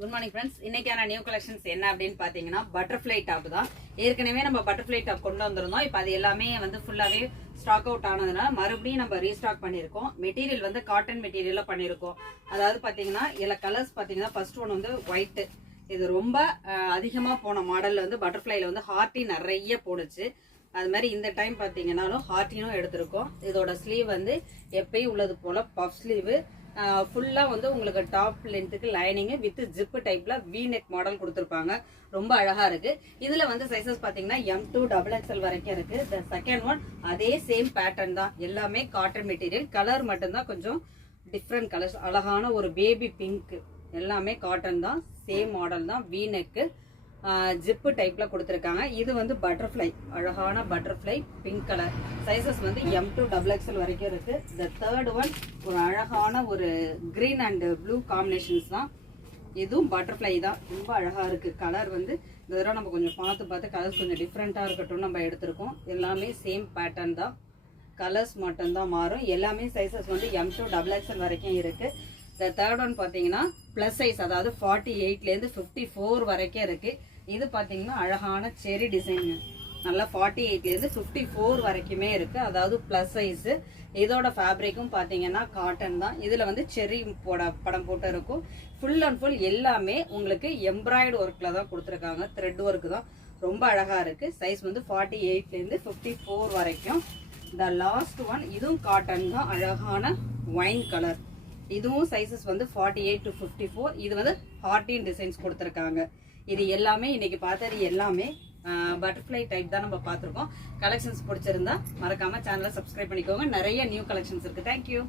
Good morning friends. இன்னைக்கான new collections என்ன அப்படின்னு பாத்தீங்கன்னா பட்டர்ஃப்ளை டாப் தான். ஏற்கனவே நம்ம பட்டர்ஃப்ளை டாப் கொண்டு வந்திருந்தோம். இப்போ அது எல்லாமே வந்து ஃபுல்லாவே ஸ்டாக் அவுட் ஆனதுனால மறுபடியும் நம்ம ரீஸ்டாக் பண்ணியிருக்கோம். மெட்டீரியல் வந்து காட்டன் மெட்டீரியல்ல பண்ணியிருக்கோம். அதாவது பாத்தீங்கன்னா எல்லா கலர்ஸ் பாத்தீங்கன்னா ஃபர்ஸ்ட் ஒன் வந்து ஒயிட். இது ரொம்ப அதிகமா போன மாடல்ல வந்து பட்டர்ஃப்ளைல வந்து ஹார்ட்டி நிறைய போடுச்சு. அது மாதிரி இந்த டைம் பாத்தீங்கன்னாலும் ஹார்ட்டினும் எடுத்திருக்கோம். இதோட ஸ்லீவ் வந்து எப்பயும் உள்ளது போல பஃப் ஸ்லீவ், ஃபுல்லா வந்து உங்களுக்கு டாப் லென்த்துக்கு லைனிங் வித் ஜிப் டைப்ல வி நெக் மாடல் கொடுத்துருப்பாங்க. ரொம்ப அழகா இருக்கு. இதுல வந்து சைசஸ் பாத்தீங்கன்னா M2 XXL வரைக்கும் இருக்கு. த செகண்ட் ஒன் அதே சேம் பேட்டர்ன் தான், எல்லாமே காட்டன் மெட்டீரியல். கலர் மட்டும்தான் கொஞ்சம் டிஃப்ரெண்ட் கலர்ஸ். அழகான ஒரு பேபி பிங்க், எல்லாமே காட்டன் தான், சேம் மாடல் தான். வி நெக்கு ஜிப்பு டைப்ல கொடுத்துருக்காங்க. இது வந்து பட்டர்ஃப்ளை, அழகான பட்டர்ஃப்ளை பிங்க் கலர். சைசஸ் வந்து M2 XXL வரைக்கும் இருக்கு. த தேர்ட் ஒன் ஒரு அழகான ஒரு கிரீன் அண்ட் ப்ளூ காம்பினேஷன்ஸ் தான். இதுவும் பட்டர்ஃப்ளை தான், ரொம்ப அழகா இருக்கு. கலர் வந்து இந்த தடவை நம்ம கொஞ்சம் பார்த்து கலர்ஸ் கொஞ்சம் டிஃப்ரெண்டா இருக்கட்டும் நம்ம எடுத்திருக்கோம். எல்லாமே சேம் பேட்டர்ன் தான், கலர்ஸ் மட்டும்தான் மாறும். எல்லாமே சைசஸ் வந்து M2 XXL வரைக்கும் இருக்கு. இந்த தேர்ட் ஒன் பாத்தீங்கன்னா பிளஸ் சைஸ், அதாவது 48லேருந்து 54 வரைக்கும் இருக்கு. இது பாத்தீங்கன்னா அழகான செரி டிசைன், நல்லா 48லேருந்து 54 வரைக்குமே இருக்கு. அதாவது பிளஸ் சைஸ். இதோட ஃபேப்ரிக்கும் பாத்தீங்கன்னா காட்டன் தான். இதுல வந்து செரி படம் போட்டு இருக்கும். ஃபுல் அண்ட் ஃபுல் எல்லாமே உங்களுக்கு எம்ப்ராய்டு ஒர்க்ல தான் கொடுத்துருக்காங்க. த்ரெட் ஒர்க் தான், ரொம்ப அழகா இருக்கு. சைஸ் வந்து 48லேருந்து 54 வரைக்கும். த லாஸ்ட் ஒன் இதுவும் காட்டன் தான், அழகான ஒயின் கலர். இதுவும் சைசஸ் வந்து 48 to 54. இது வந்து ஹார்ட்டின் டிசைன்ஸ் கொடுத்துருக்காங்க. இது எல்லாமே இன்னைக்கு பார்த்தது எல்லாமே பட்டர்ஃப்ளை டைப் தான் நம்ம பார்த்துருக்கோம். கலெக்ஷன்ஸ் பிடிச்சிருந்தா மறக்காம சேனலை சப்ஸ்கிரைப் பண்ணிக்கோங்க. நிறைய நியூ கலெக்ஷன்ஸ் இருக்கு. தேங்க்யூ.